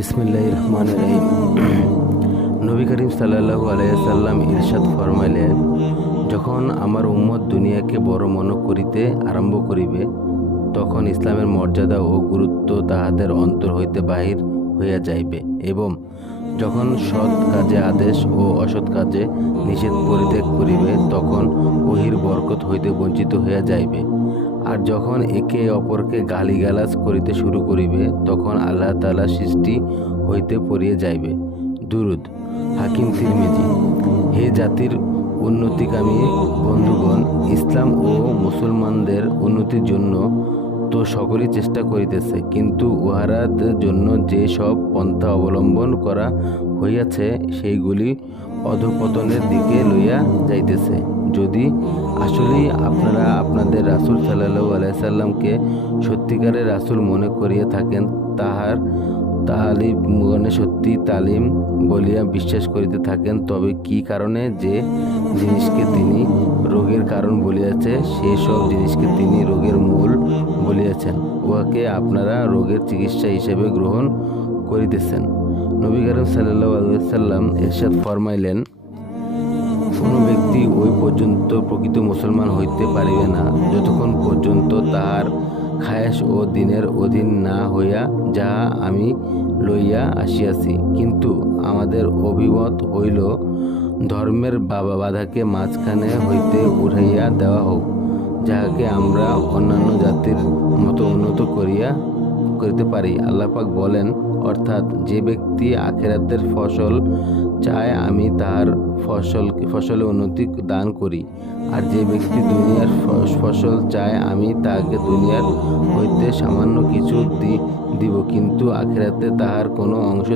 বিসমিল্লাহির রহমানির রহিম। নবী করিম সাল্লাল্লাহু আলাইহি সাল্লাম ইরশাদ ফরমাইলেন, যখন আমার উম্মত দুনিয়াকে বড় মনে করিতে আরম্ভ করিবে, তখন ইসলামের মর্যাদা ও গুরুত্ব তাহাদের অন্তর হইতে বাহির হইয়া যাইবে, এবং যখন সৎ কাজে আদেশ ও অসৎ কাজে নিষেধ পরিত্যাগ করিবে, তখন ওহির বরকত হইতে বঞ্চিত হইয়া যাইবে। আর যখন একে অপরকে গালিগালাজ করিতে শুরু করিবে, তখন আল্লাহ তাআলা সৃষ্টি হইতে পড়িয়া যাইবে। দুরূদ। হাকিম তিরমিজি। হে জাতির উন্নতিকামী বন্ধুগণ, ইসলাম ও মুসলমানদের উন্নতির জন্য তো সকলেই চেষ্টা করিতেছে, কিন্তু উহাদের জন্য যে সব পন্থা অবলম্বন করা হইয়াছে, সেইগুলি অধঃপতনের দিকে লইয়া যাইতেছে। যদি আসলেই আপনারা আপনাদের রাসূল সাল্লাল্লাহু আলাইহি সাল্লামকে সত্যিকারের রাসূল মনে করিয়া থাকেন, তাহার তালিমগণে সত্যি তালিম বলিয়া বিশ্বাস করিতে থাকেন, তবে কি কারণে যে জিনিসকে তিনি রোগের কারণ বলিয়াছে, সেই সব জিনিসকে তিনি রোগের মূল বলিয়াছেন, উহাকে আপনারা রোগের চিকিৎসা হিসেবে গ্রহণ করিতেছেন। নবী করিম সাল্লাল্লাহু আলাইহি সাল্লাম ইরশাদ ফরমাইলেন, কোন ব্যক্তি ওই পর্যন্ত প্রকৃত মুসলমান হইতে পারিবে না, যতক্ষণ পর্যন্ত তাহার খায়েশ ও দিনের অধীন না হইয়া যাহা আমি লইয়া আসিয়াছি। কিন্তু আমাদের অভিমত হইল, ধর্মের বাধাকে মাঝখানে হইতে উঠাইয়া দেওয়া হোক, যাহাকে আমরা অন্যান্য জাতির মতো উন্নত করিতে পারি। আল্লাহ পাক বলেন, অর্থাৎ যে ব্যক্তি আখিরাতের ফসল চায়, আমি তাহার ফসলে উন্নতি দান করি, আর যে ব্যক্তি দুনিয়ার ফসল চায়, আমি তাহাকে দুনিয়ার হইতে সামান্য কিছু দিব, কিন্তু আখিরাতে তাহার কোনো অংশ